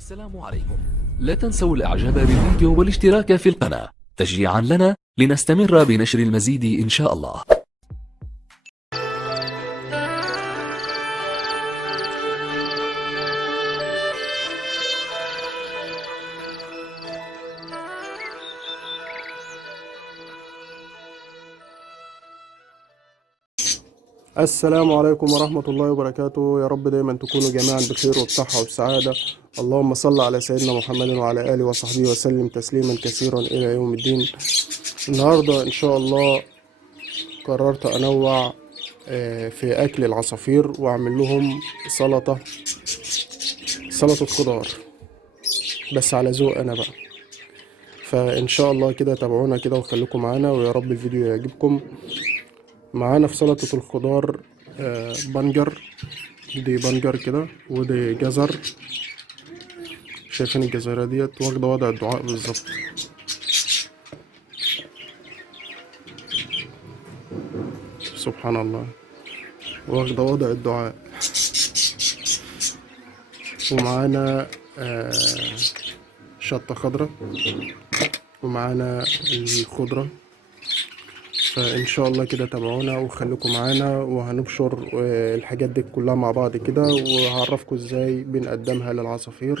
السلام عليكم. لا تنسوا الاعجاب بالفيديو والاشتراك في القناة تشجيعا لنا لنستمر بنشر المزيد ان شاء الله. السلام عليكم ورحمة الله وبركاته. يا رب دايما تكونوا جميعا بخير وبصحة وبسعادة. اللهم صل على سيدنا محمد وعلى آله وصحبه وسلم تسليما كثيرا إلى يوم الدين. النهاردة إن شاء الله قررت أنوع في أكل العصافير وأعمل لهم سلطة خضار، بس على ذوق أنا بقى. فإن شاء الله كده تابعونا كده وخليكم معانا، ويا رب الفيديو يعجبكم. معانا في سلطة الخضار بنجر، دي بنجر كده، ودي جزر. شايفين الجزرة ديت واخدة وضع الدعاء بالظبط. سبحان الله، واخدة وضع الدعاء. ومعانا شطة خضرة، ومعانا الخضرة. فإن شاء الله كده تابعونا وخليكم معانا، وهنبشر الحاجات دي كلها مع بعض كده، وهعرفكم ازاي بنقدمها للعصافير،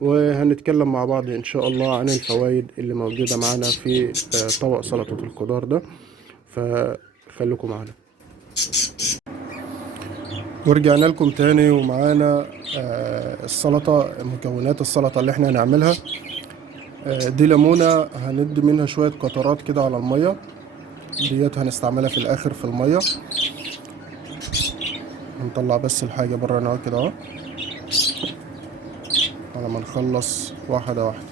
وهنتكلم مع بعض إن شاء الله عن الفوائد اللي موجودة معانا في طبق سلطة الخضار ده. فخليكم معانا. ورجعنا لكم تاني، ومعانا السلطة، مكونات السلطة اللي احنا هنعملها. دي ليمونة هندي منها شوية قطرات كده على المية، ديت هنستعملها في الآخر في المية. هنطلع بس الحاجة برا هنا كده اهو، على ما نخلص واحدة واحدة.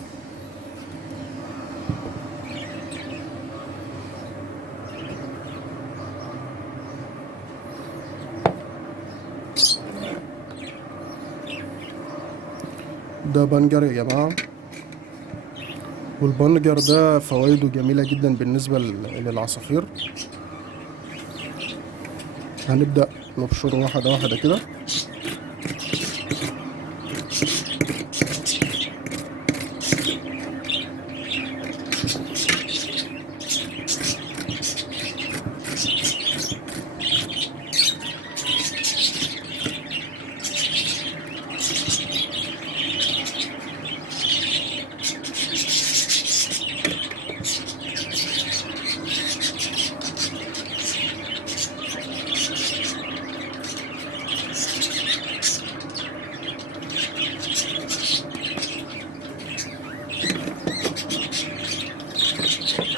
ده بنجر يا جماعة، والبنجر ده فوائده جميلة جدا بالنسبة للعصافير. هنبدأ نبشره واحدة واحدة كده.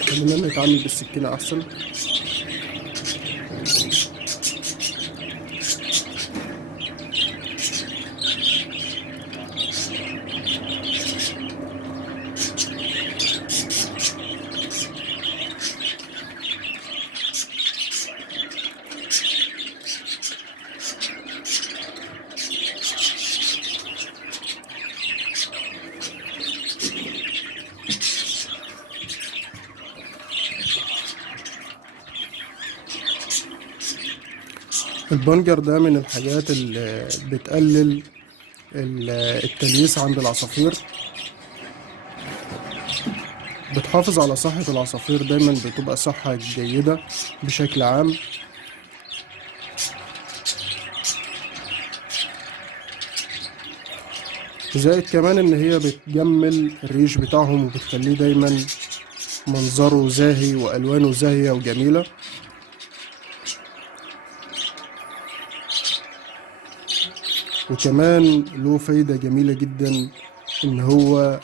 خلينا نتعامل بالسكينة أحسن. البنجر ده من الحاجات اللي بتقلل التليس عند العصافير، بتحافظ على صحة العصافير، دايما بتبقى صحة جيدة بشكل عام. زائد كمان ان هي بتجمل الريش بتاعهم، وبتخليه دايما منظره زاهي والوانه زاهية وجميلة. وكمان له فايدة جميلة جدا، ان هو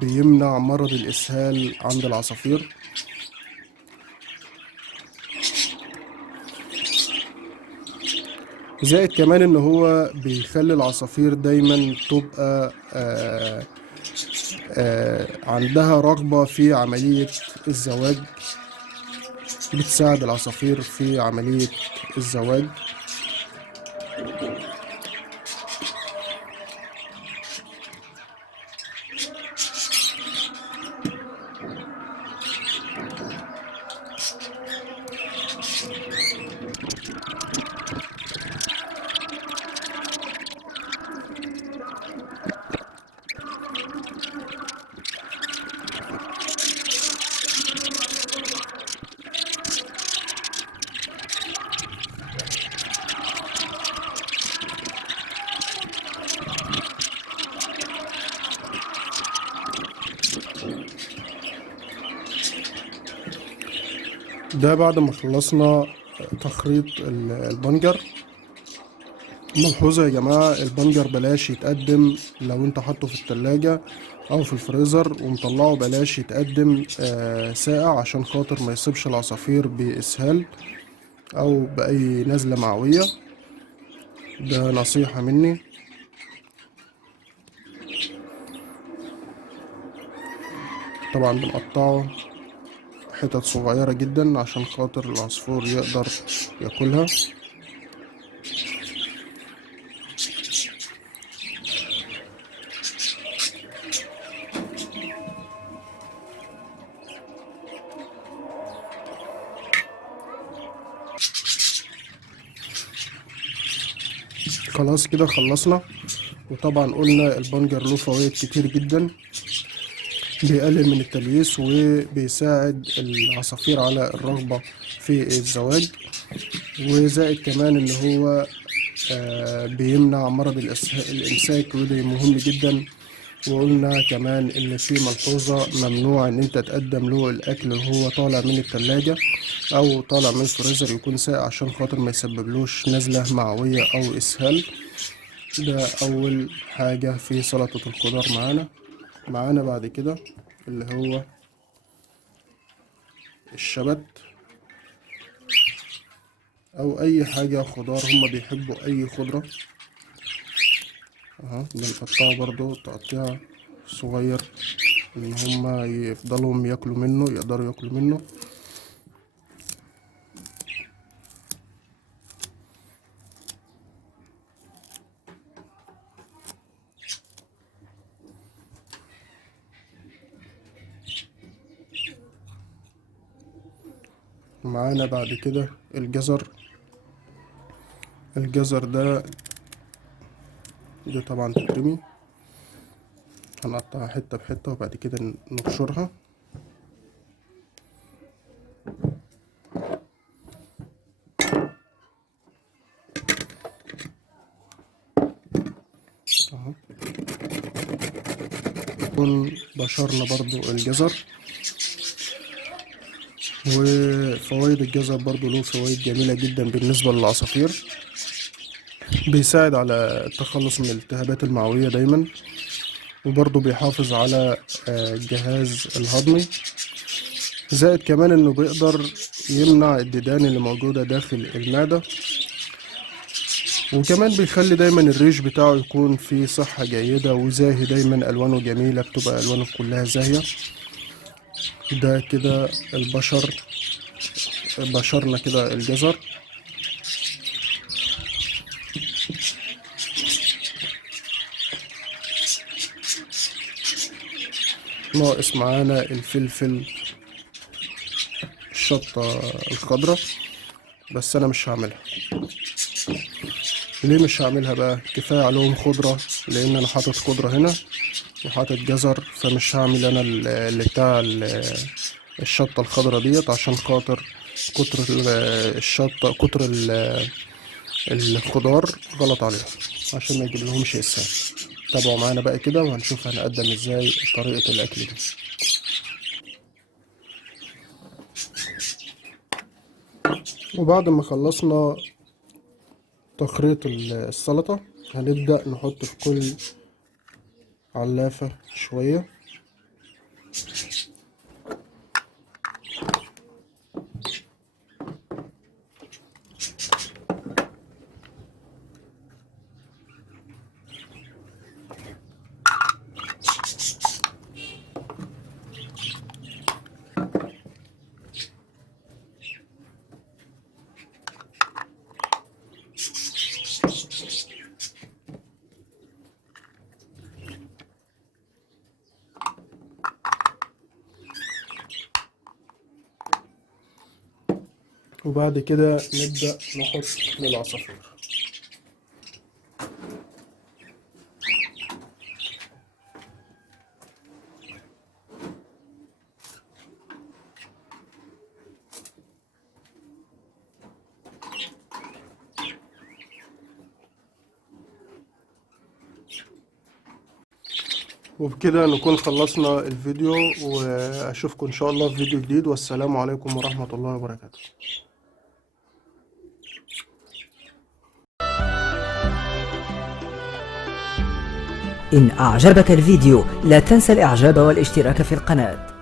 بيمنع مرض الاسهال عند العصافير. زائد كمان ان هو بيخلي العصافير دايما تبقى عندها رغبة في عملية الزواج، بتساعد العصافير في عملية الزواج. ده بعد ما خلصنا تخريط البنجر. ملحوظة يا جماعة، البنجر بلاش يتقدم لو انت حاطه في التلاجة او في الفريزر ومطلعه، بلاش يتقدم ساقع عشان خاطر ما يصيبش العصافير بإسهال او بأي نزلة معوية. ده نصيحة مني. طبعا بنقطعه حتت صغيرة جدا عشان خاطر العصفور يقدر ياكلها. خلاص كده خلصنا. وطبعا قلنا البنجر له فوائد كتير جدا، بيقلل من التلييس وبيساعد العصافير على الرغبة في الزواج، وزائد كمان ان هو بيمنع مرض الامساك، وده مهم جدا. وقلنا كمان ان في ملحوظة، ممنوع ان انت تقدم له الاكل وهو طالع من التلاجة او طالع من الفريزر يكون ساقع عشان خاطر ما يسببلوش نزلة معوية او اسهال. ده اول حاجة في سلطة الخضار معانا بعد كده اللي هو الشبت او اي حاجة خضار، هما بيحبوا اي خضرة. اهو بنقطعه برضو تقطيع صغير ان هما يفضلوا ياكلوا منه، يقدروا ياكلوا منه. معانا بعد كده الجزر ده طبعا تترمي. هنقطعها حتة بحتة وبعد كده نبشرها. اهو نكون بشرنا برضو الجزر. وفوائد الجزر برضو له فوائد جميلة جدا بالنسبة للعصافير، بيساعد على التخلص من الالتهابات المعوية دايما، وبرضه بيحافظ على الجهاز الهضمي. زائد كمان انه بيقدر يمنع الديدان اللي موجودة داخل المعدة، وكمان بيخلي دايما الريش بتاعه يكون فيه صحة جيدة وزاهي دايما، الوانه جميلة، بتبقى الوانه كلها زاهية. ده كده بشرنا كده الجزر. ناقص معانا الفلفل، الشطة الخضراء، بس انا مش هعملها. ليه مش هعملها بقى؟ كفاية عليهم خضرة، لان انا حاطط خضرة هنا وحاطط جزر، فمش هعمل انا اللي بتاع الشطة الخضرا ديت، عشان خاطر كتر الشطة، كتر الخضار غلط عليهم، عشان ما يجيب لهمش اسهال. تابعوا معانا بقى كده وهنشوف هنقدم ازاي طريقة الاكل دي. وبعد ما خلصنا تخريط السلطة، هنبدأ نحط في كل علافة شوية. وبعد كده نبدأ نحط للعصافير. وبكده نكون خلصنا الفيديو، واشوفكم ان شاء الله في فيديو جديد، والسلام عليكم ورحمة الله وبركاته. إن أعجبك الفيديو لا تنسى الإعجاب والاشتراك في القناة.